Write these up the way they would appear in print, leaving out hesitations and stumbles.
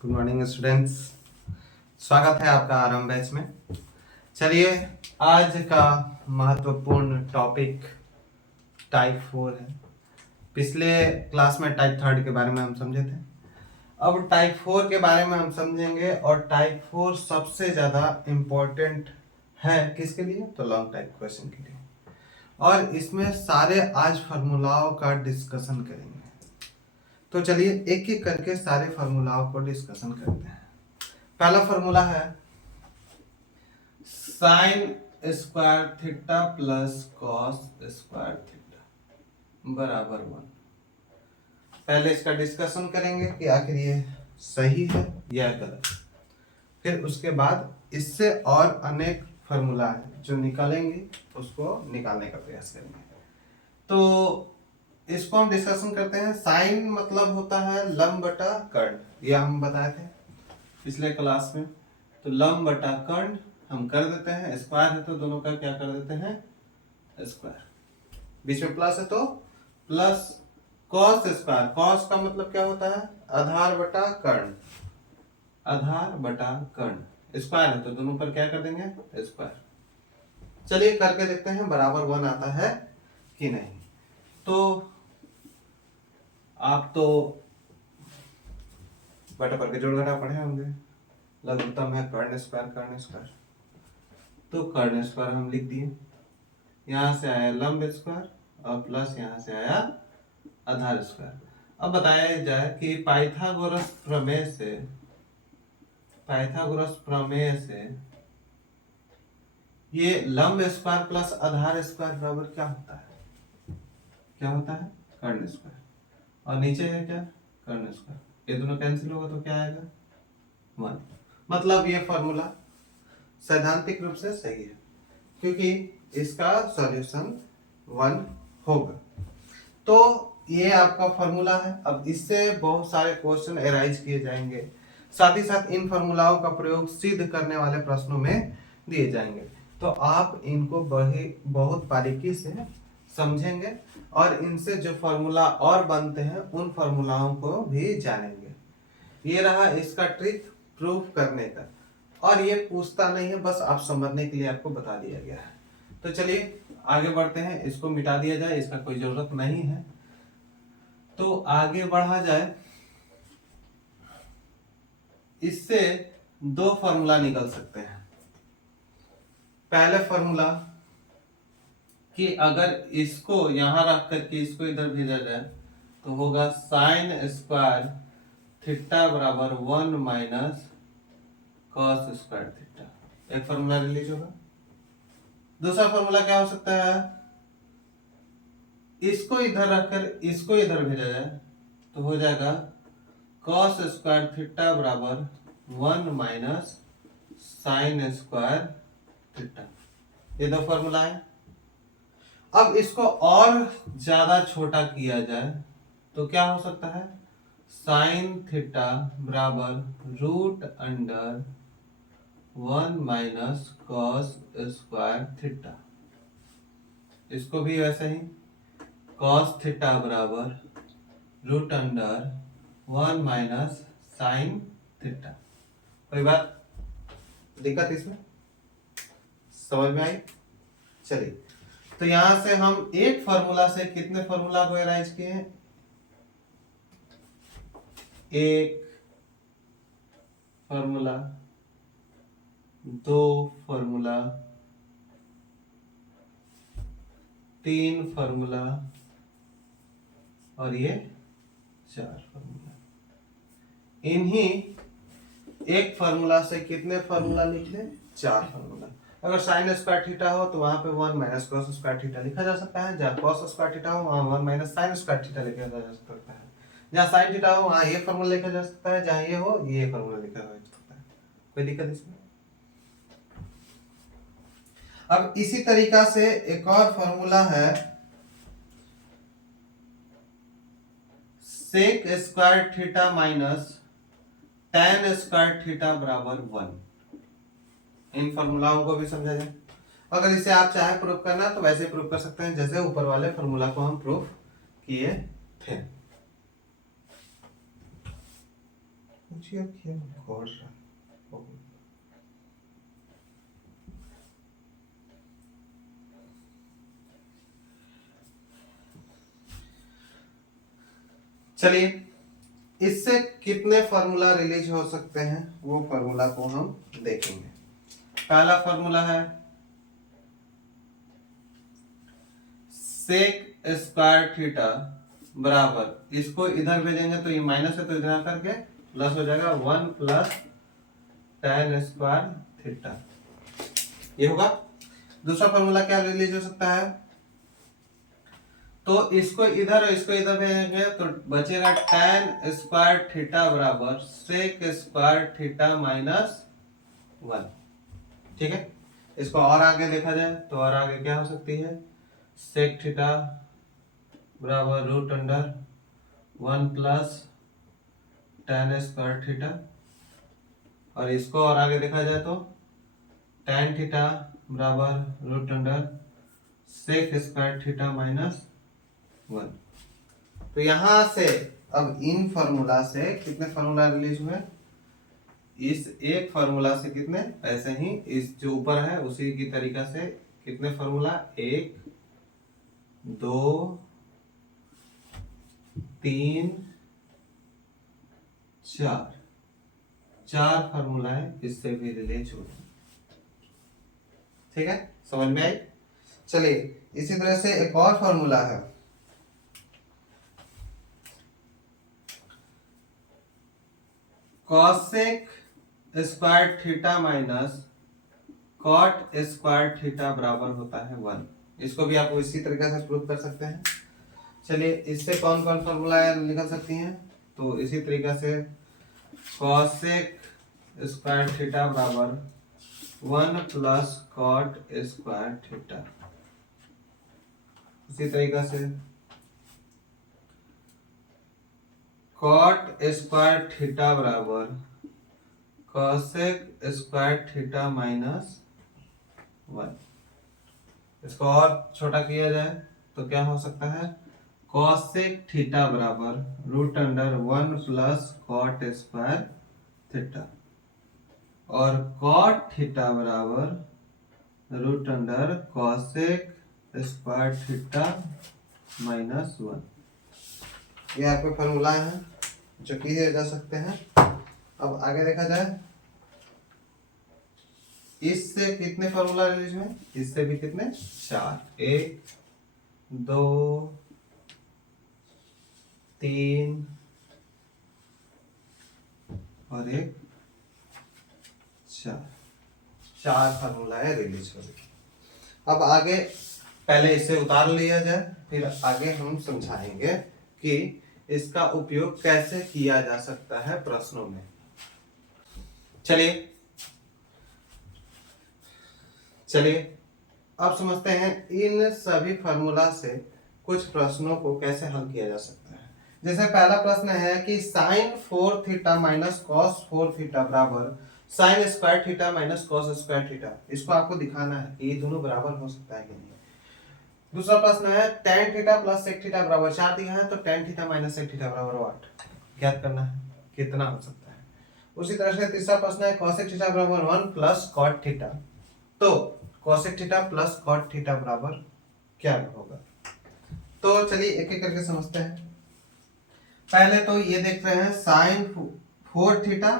Good morning students. स्वागत है आपका आरंभ बैच में। चलिए, आज का महत्वपूर्ण टॉपिक टाइप 4 है। पिछले क्लास में टाइप 3 के बारे में हम समझे थे। अब टाइप 4 के बारे में हम समझेंगे और टाइप 4 सबसे ज़्यादा इम्पोर्टेंट है किसके लिए? तो लॉन्ग टाइप क्वेश्चन के लिए। और इसमें सारे आज फार्मूलाओं का डिस्कशन करेंगे। तो चलिए एक एक करके सारे फार्मूलाओं को डिस्कशन करते हैं। पहला फार्मूला है sine square theta plus cos square theta बराबर 1। पहले इसका डिस्कशन करेंगे कि आखिर ये सही है या गलत। फिर उसके बाद इससे और अनेक फार्मूला है जो निकालेंगे, उसको निकालने का प्रयास करेंगे। तो इसको हम डिस्कशन करते हैं। साइन मतलब होता है लंब बटा कर्ण, ये हम बताए थे पिछले क्लास में। तो लंब बटा कर्ण हम कर देते हैं, स्क्वायर है तो दोनों का क्या कर देते हैं? स्क्वायर। बीच में प्लस है तो प्लस कॉस स्क्वायर। कॉस का मतलब क्या होता है? आधार बटा कर्ण। आधार बटा कर्ण स्क्वायर है तो दोनों पर क्या कर देंगे? स्क्वायर। चलिए करके देखते हैं बराबर 1 आता है कि नहीं। तो आप तो बटा पर के जोड़ घटा पढ़े होंगे। लघुत्तम है कर्ण स्क्वायर कर्ण स्क्वायर। तो कर्ण स्क्वायर हम लिख दिए। यहां से आया लंब स्क्वायर और प्लस यहां से आया आधार स्क्वायर। अब बताया जाए कि पाइथागोरस प्रमेय से ये लंब स्क्वायर प्लस आधार स्क्वायर बराबर क्या होता है? क्या होता है? कर्ण स्क्वायर। और नीचे है क्या? कर्ण स्क्वायर। ये दोनों कैंसिल होगा तो क्या आएगा? 1। मतलब ये फॉर्मूला सैद्धांतिक रूप से सही है क्योंकि इसका सॉल्यूशन 1 होगा। तो ये आपका फॉर्मूला है। अब इससे बहुत सारे क्वेश्चन एराइज किए जाएंगे, साथ ही साथ इन फॉर्मूलाओं का प्रयोग सिद्ध करने वाले प्रश्नों में दिए जाएंगे। तो आप इनको बहुत बारीकी से समझेंगे और इनसे जो फॉर्मूला और बनते हैं उन फॉर्मूलाओं को भी जानेंगे। ये रहा इसका ट्रिक प्रूफ करने का। और ये पूछता नहीं है, बस आप समझने के लिए आपको बता दिया गया है। तो चलिए आगे बढ़ते हैं। इसको मिटा दिया जाए, इसका कोई जरूरत नहीं है। तो आगे बढ़ा जाए। इससे दो फॉर्मूला निकल सकते हैं। पहले फॉर्मूला कि अगर इसको यहां रख करके इसको इधर भेजा जाए तो होगा साइन स्क्वायर थीटा बराबर 1 माइनस कॉस स्क्वायर थीटा। एक फॉर्मूला रिलीज होगा। दूसरा फॉर्मूला क्या हो सकता है? इसको इधर रखकर इसको इधर भेजा जाए तो हो जाएगा कॉस स्क्वायर थीटा बराबर 1 माइनस साइन स्क्वायर थीटा। ये दो फॉर्मूला है। अब इसको और ज्यादा छोटा किया जाए तो क्या हो सकता है? साइन थीटा बराबर root under 1 minus cos square theta. इसको भी वैसे ही कॉस थीटा बराबर root under 1 minus sine theta. कोई बात दिक्कत इसमें समझ में आई? चलिए, तो यहां से हम एक फार्मूला से कितने फार्मूला को एराइज किए हैं? एक फार्मूला, दो फार्मूला, तीन फार्मूला और ये 4 फार्मूला। इन्हीं एक फार्मूला से कितने फार्मूला लिख लें? 4 फार्मूला। अगर साइन स्क्वायर थीटा हो तो वहां पे 1 माइनस कॉस स्क्वायर थीटा लिखा जा सकता है। जहां कॉस स्क्वायर थीटा हो वहां 1 माइनस साइन स्क्वायर थीटा लिखा जा सकता है। जहां साइन थीटा हो वहां ये फार्मूला लिखा जा सकता है, जहां ये हो ये फार्मूला लिखा जा सकता है। कोई दिक्कत इसमें? अब इसी तरीका से एक और फार्मूला है sec square theta minus tan square theta बराबर 1। इन फार्मूलाओं को भी समझा जाए। अगर इसे आप चाहे प्रूफ करना तो वैसे प्रूफ कर सकते हैं जैसे ऊपर वाले फार्मूला को हम प्रूफ किए थे। मुझे अब क्या घोर रहा है। चलिए, इससे कितने फार्मूला रिलीज हो सकते हैं वो फार्मूला को हम देखेंगे। पहला फार्मूला है सेक स्क्वायर थीटा बराबर, इसको इधर भेजेंगे तो ये माइनस है तो इधर आकर के प्लस हो जाएगा 1 प्लस tan स्क्वायर थीटा, ये होगा। दूसरा फार्मूला क्या रिलीज हो सकता है, तो इसको इधर और इसको इधर भेजेंगे तो बचेगा tan स्क्वायर थीटा बराबर सेक स्क्वायर थीटा माइनस 1। ठीक है, इसको और आगे देखा जाए तो और आगे क्या हो सकती है, सेक थीटा बराबर root under 1 plus tan square theta, और इसको और आगे देखा जाए तो tan थीटा बराबर root under sec square theta minus 1। तो यहां से अब इन फार्मूला से कितने फार्मूला रिलीज हुए, इस एक फार्मूला से कितने, ऐसे ही इस जो ऊपर है उसी की तरीका से कितने फार्मूला, 1 2 3 4, 4 फार्मूला है, इससे भी रिलीज हुए। ठीक है, समझ में आई। चलिए, इसी तरह से एक और फार्मूला है, cosec square theta minus cot square theta बराबर होता है 1। इसको भी आप इसी तरीके से प्रूव कर सकते हैं। चलिए, इससे कौन कौन फार्मूला निकल सकती हैं, तो इसी तरीके से कॉसेक स्क्वायर थीटा बराबर 1 प्लस कॉट स्क्वायर थीटा, इसी तरीके से कॉट स्क्वायर थीटा बराबर कॉसेक स्क्वायर थीटा माइनस 1। इसको और छोटा किया जाए तो क्या हो सकता है, कॉसेक थीटा बराबर root under 1 plus cot square theta, और कॉट थीटा बराबर root under cosec square theta minus 1। ये आपके फॉर्मूला हैं जो किए जा सकते हैं। अब आगे देखा जाए, इससे कितने फार्मूला रिलीज हुए, इससे भी कितने, 4, 1 2 3 और 1 4 फार्मूला है रिलीज हो गई। अब आगे पहले इसे उतार लिया जाए, फिर आगे हम समझाएंगे कि इसका उपयोग कैसे किया जा सकता है प्रश्नों में। चलिए अब समझते हैं इन सभी फार्मूला से कुछ प्रश्नों को कैसे हल किया जा सकता है। जैसे पहला प्रश्न है कि sine 4 theta minus cos 4 theta बराबर sine square theta minus cos square theta. इसको आपको दिखाना है कि ये दोनों बराबर हो सकता है कि नहीं। दूसरा प्रश्न है tan theta plus sec theta बराबर 4 दिया है, तो tan theta minus sec theta बराबर 8 ज्ञात करना है, कितना हो सकता है। उसी तरह से तीसरा प्रश्न है cosec थीटा बराबर 1 प्लस cot थीटा, तो cosec theta plus cot theta बराबर क्या होगा। तो चलिए एक एक करके समझते हैं। पहले तो ये देख रहे हैं sin 4 theta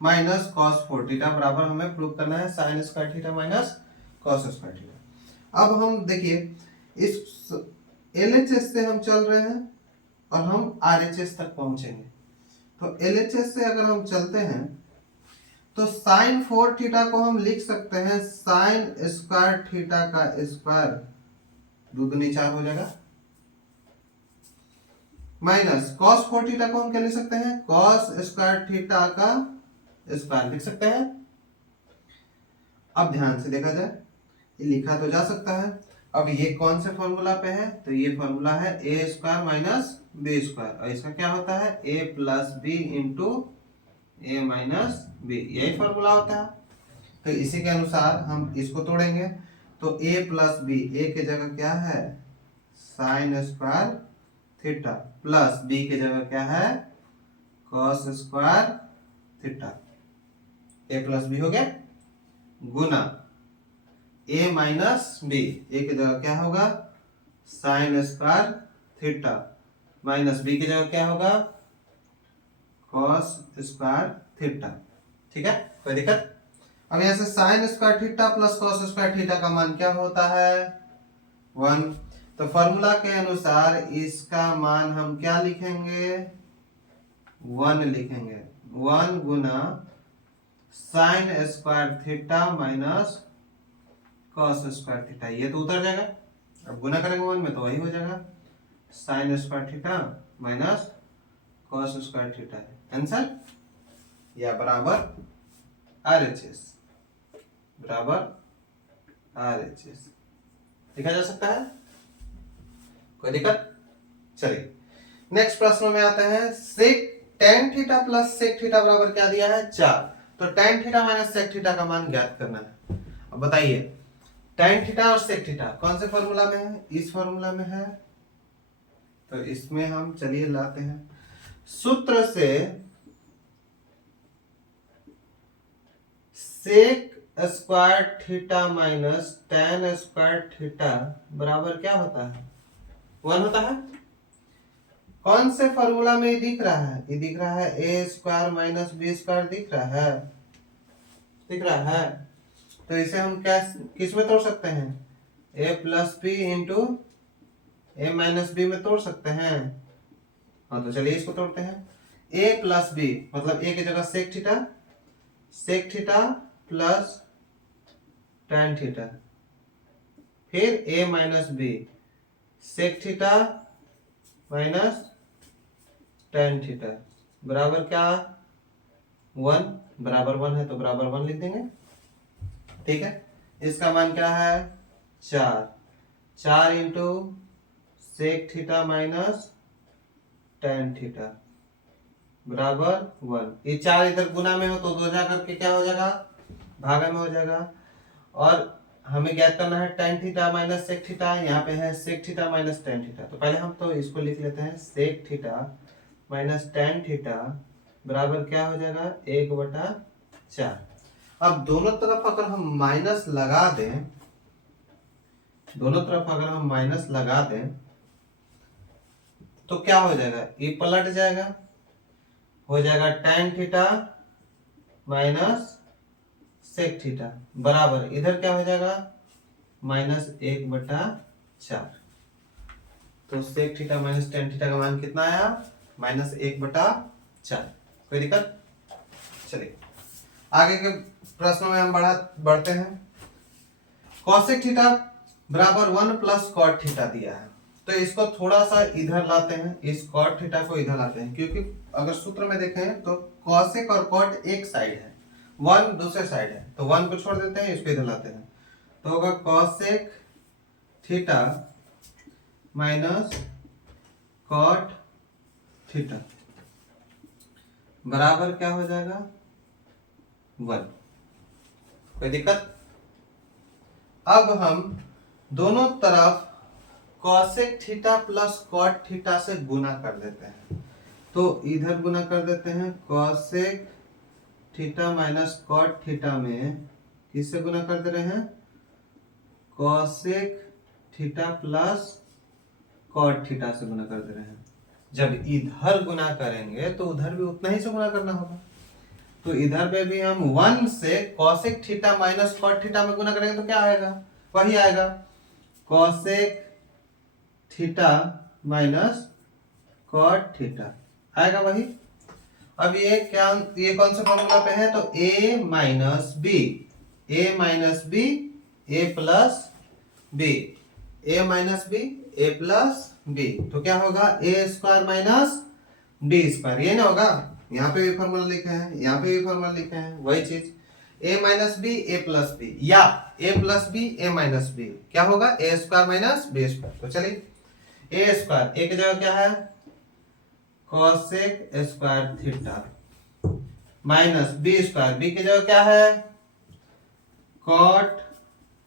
minus cos 4 theta बराबर हमें प्रूव करना है sin square theta minus cos square theta. अब हम देखिए इस LHS से हम चल रहे हैं और हम RHS तक पहुंचेंगे। तो LHS से अगर हम चलते हैं तो sin 4 थीटा को हम लिख सकते हैं sin स्क्वायर थीटा का स्क्वायर, दो दूनी 4 हो जाएगा, माइनस cos 4 थीटा को हम क्या लिख सकते हैं, cos स्क्वायर थीटा का स्क्वायर लिख सकते हैं। अब ध्यान से देखा जाए, ये लिखा तो जा सकता है। अब ये कौन से फॉर्मूला पे है, तो ये फॉर्मूला है A square minus B square, और इसका क्या होता है a plus B into A minus B, यही फॉर्मूला होता है। तो इसी के अनुसार हम इसको तोड़ेंगे, तो a प्लस बी, ए की जगह क्या है sine square theta, plus B की जगह क्या है cos square theta, A plus B हो गया, गुना ए माइनस बी, ए की जगह क्या होगा sine square theta, minus B की जगह क्या होगा कॉस स्क्वायर थीटा। ठीक है, कोई दिक्कत? अब यहाँ से sign square theta plus cos square theta का मान क्या होता है 1। तो फॉर्मूला के अनुसार इसका मान हम क्या लिखेंगे 1 लिखेंगे, 1 गुना sine square theta minus cos square theta, ये तो उतर जाएगा, अब गुना करेंगे 1 में तो वही हो जाएगा sign square theta minus cos square theta है आंसर, या बराबर RHS, बराबर RHS लिखा जा सकता है, कोई दिक्कत? चलिए नेक्स्ट प्रश्न में आते हैं, sec tan theta plus sec theta बराबर क्या दिया है 4। तो tan theta minus sec theta का मान ज्ञात करना है। अब बताइए tan थीटा और सेक थीटा कौन से फॉर्मूला में है, इस फॉर्मूला में है, तो इसमें हम चलिए लाते हैं सूत्र से sec square theta minus tan square theta बराबर क्या होता है 1 होता है। कौन से फॉर्मूला में ये दिख रहा है, ये दिख रहा है A square minus B square दिख रहा है, दिख रहा है, तो इसे हम क्या किस में तोड़ सकते हैं ए plus B into A minus B में तोड़ सकते हैं। हाँ तो चलिए इसको तोड़ते हैं, ए प्लस बी मतलब ए की जगह sec theta plus tan theta, फिर A minus B sec theta minus tan theta बराबर क्या 1, बराबर 1 है तो बराबर 1 लिख देंगे। ठीक है, इसका मान क्या है 4 into sec theta minus tan theta बराबर 1। ये 4 इधर गुना में हो तो 2 जा करके क्या हो जाएगा भागा में हो जाएगा, और हमें ज्ञात करना है tan theta minus sec theta, यहाँ पे है sec theta minus tan theta, तो पहले हम तो इसको लिख लेते हैं sec theta minus tan theta बराबर क्या हो जाएगा 1/4। अब दोनों तरफ अगर हम माइनस लगा दें, दोनों तरफ अगर हम माइनस लगा दें तो क्या हो जाएगा, ये पलट जाएगा, हो जाएगा tan theta minus sec theta बराबर इधर क्या हो जाएगा -1/4। तो sec theta minus tan theta का मान कितना आया -1/4। कोई दिक्कत? चलिए आगे के प्रश्नों में हम बढ़ते हैं। कॉसेक थीटा बराबर 1 प्लस कॉट थीटा दिया है, तो इसको थोड़ा सा इधर लाते हैं, इस कॉट थीटा को इधर लाते हैं, क्योंकि अगर सूत्र में देखें तो कॉसेक और कॉट एक साइड है, 1 दूसरे साइड है, तो 1 को छोड़ देते हैं, इसको इधर लाते हैं, तो होगा cosec theta minus cot theta बराबर क्या हो जाएगा 1। कोई दिक्कत? अब हम दोनों तरफ cosec theta plus cot theta से गुना कर देते हैं, तो इधर गुना कर देते हैं cosec theta minus cot theta में किससे गुना कर दे रहे हैं cosec theta plus cot theta से गुना कर दे रहे हैं। जब इधर गुना करेंगे तो उधर भी उतना ही से गुना करना होगा, तो इधर पे भी हम 1 से cosec theta minus cot theta में गुना करेंगे तो क्या आएगा वही आएगा cosec theta minus cot theta आएगा वही। अब ये क्या, ये कौन से फॉर्मूला पे है, तो a minus B A plus B, a minus B A plus B, तो क्या होगा a square minus B square, ये ना होगा, यहाँ पे भी फॉर्मूला लिखे हैं, यहाँ पे भी फॉर्मूला लिखे हैं, वही चीज a minus B A plus B, या a plus B A minus B, क्या होगा a square minus B square. तो चलिए a स्क्वायर a की जगह क्या है cosec square theta minus B square, B की जगह क्या है कॉट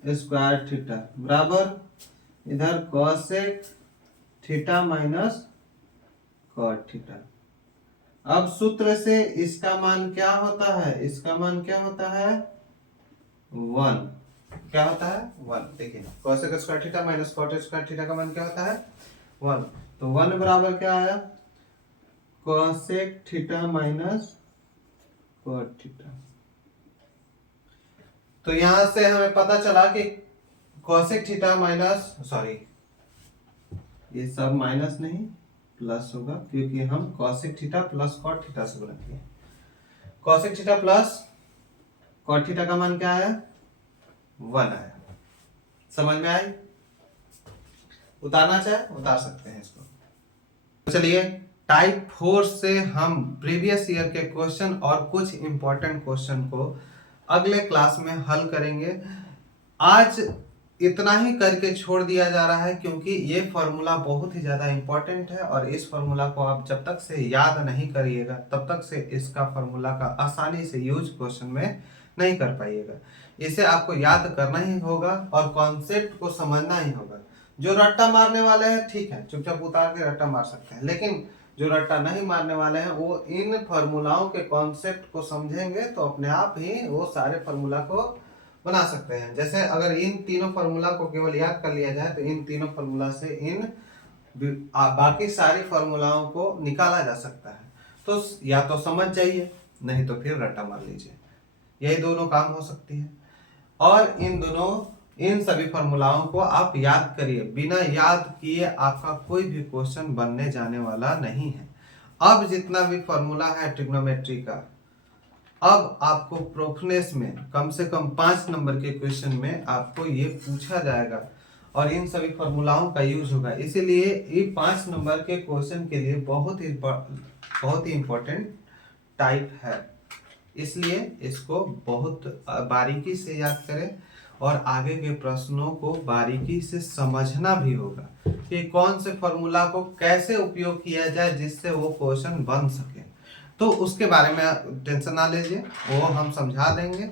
स्क्वायर थीटा बराबर इधर cosec theta minus cot theta अब सूत्र से इसका मान क्या होता है, इसका मान क्या होता है 1, क्या होता है 1। देखिए cosec square theta minus cot square theta का मान क्या होता है 1, तो 1 बराबर क्या आया cosec theta minus cot theta. तो यहां से हमें पता चला कि cosec थीटा माइनस, सॉरी ये सब माइनस नहीं प्लस होगा, क्योंकि हम cosec theta plus cot theta से बनाएंगे। cosec theta plus cot theta का मान क्या आया 1 आया। समझ में आई? उतारना चाहे उतार सकते हैं इसको। चलिए टाइप 4 से हम प्रीवियस ईयर के क्वेश्चन और कुछ इंपॉर्टेंट क्वेश्चन को अगले क्लास में हल करेंगे। आज इतना ही करके छोड़ दिया जा रहा है, क्योंकि ये फॉर्मूला बहुत ही ज़्यादा इंपॉर्टेंट है और इस फॉर्मूला को आप जब तक से याद नहीं करिएगा तब तक से इसका फॉर्मूला का आसानी से यूज क्वेश्चन में नहीं कर पाइएगा। इसे आपको याद करना ही होगा और कॉन्सेप्ट को समझना ही होगा। जो रट्टा मारने वाले हैं ठीक है, चुपचाप उतार के रट्टा मार सकते हैं, लेकिन जो रट्टा नहीं मारने वाले हैं वो इन फॉर्मूलाओं के कॉन्सेप्ट को समझेंगे तो अपने आप ही वो सारे फॉर्मूला को बना सकते हैं। जैसे अगर इन तीनों फार्मूला को केवल याद कर लिया जाए तो इन तीनों फार्मूला से इन बाकी सारी फार्मूलाओं को निकाला जा सकता है। तो या तो समझ जाइए, नहीं तो फिर रट्टा मार लीजिए, यही दोनों काम हो सकती है। और इन सभी फार्मूलाओं को आप याद करिए, बिना याद किए आपका कोई भी क्वेश्चन बनने जाने वाला नहीं है। अब जितना भी फार्मूला है ट्रिग्नोमेट्री का, अब आपको प्रोफनेस में कम से कम 5 नंबर के क्वेश्चन में आपको ये पूछा जाएगा और इन सभी फॉर्मूलाओं का यूज होगा। इसीलिए ये 5 नंबर के क्वेश्चन के लिए बहुत ही इंपॉर्टेंट टाइप है। इसलिए इसको बहुत बारीकी से याद करें और आगे के प्रश्नों को बारीकी से समझना भी होगा कि कौन से फॉर्मूला को कैसे उपयोग किया जाए जिससे वो क्वेश्चन बन सके। तो उसके बारे में टेंशन ना लीजिए, वो हम समझा देंगे।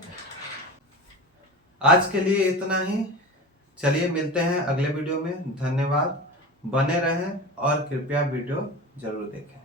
आज के लिए इतना ही। चलिए मिलते हैं अगले वीडियो में। धन्यवाद, बने रहें और कृपया वीडियो जरूर देखें।